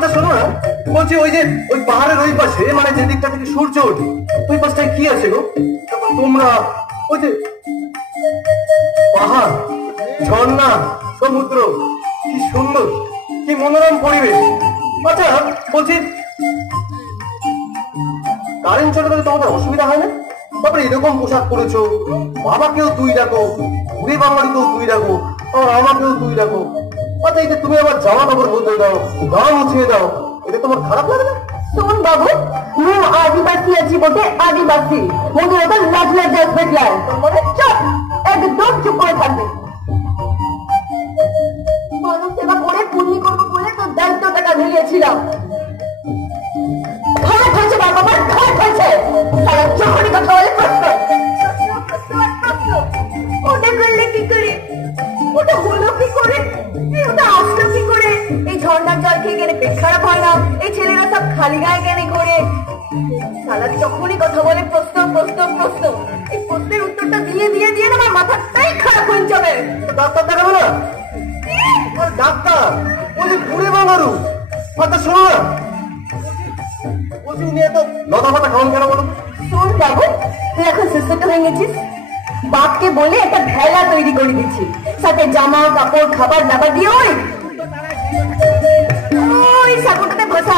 আচ্ছা শোনো না, বলছি ওই যে ওই পাহাড়ের ওই পাশে মানে যে দিকটা থেকে সূর্য ওঠে ওই পাশটায় কি আছে গো? তোমরা ওই যে পাহাড়, ঝর্ণা, সমুদ্র, কি সুন্দর, কি মনোরম পরিবেশ। আচ্ছা বলছি কারেন্ট চলে গেলে তোমাদের অসুবিধা হয় না? তারপরে এরকম পোশাক পরেছো, বাবাকেও তুই ডাকো, ঘুরে বাঙালিকেও তুই ডাকো, আবার আমাকেও তুই ডাকো। আচ্ছা এই যে তুমি আবার জামা কাপড় বদলে দাও, গা মুছিয়ে দাও, এটা তোমার খারাপ লাগে না? सुन बाबू, હું आदिवासी জীবনে আদিবাসী, মনে ওটা লাজলা দেশ বেটলায়। মানে চুপ, একদম চুপ করে থাকবে। মানব সেবা করে পুণ্য করবো বলে তো দায়িত্ব টাকা ঢেলিয়েছিলাম। ঘাট হয়েছে বাবা, আমার ঘাট হয়েছে। সারা যখনই কথা বলে প্রশ্ন, ওটা করলে কি করে, ওটা হলো কি করে, ওটা আসলো কি করে, এই ঝর্ণার জল খেয়ে গেলে পেট খারাপ হয় না, এই ছেলেরা সব খালি গায়ে কেন ঘোরে। সারা যখনই কথা বলে প্রশ্ন প্রশ্ন প্রশ্ন, এই প্রশ্নের উত্তরটা দিয়ে দিয়ে দিয়ে না আমার মাথাটাই খারাপ হয়ে যাবে। ডাক্তার দেখাবে না? ডাক্তার ওই যে ঘুরে বাঙালু। আচ্ছা শোনো না, বলছি উনি এত লতা পাতা খাওয়ান কেন বলো? শোন বাবু, তুই এখন সুস্থ হয়ে গেছিস, বাপকে বলে একটা ভেলা তৈরি করে দিচ্ছি, সাথে জামা কাপড় খাবার দাবার দিয়ে ওই সাকুটাতে বসা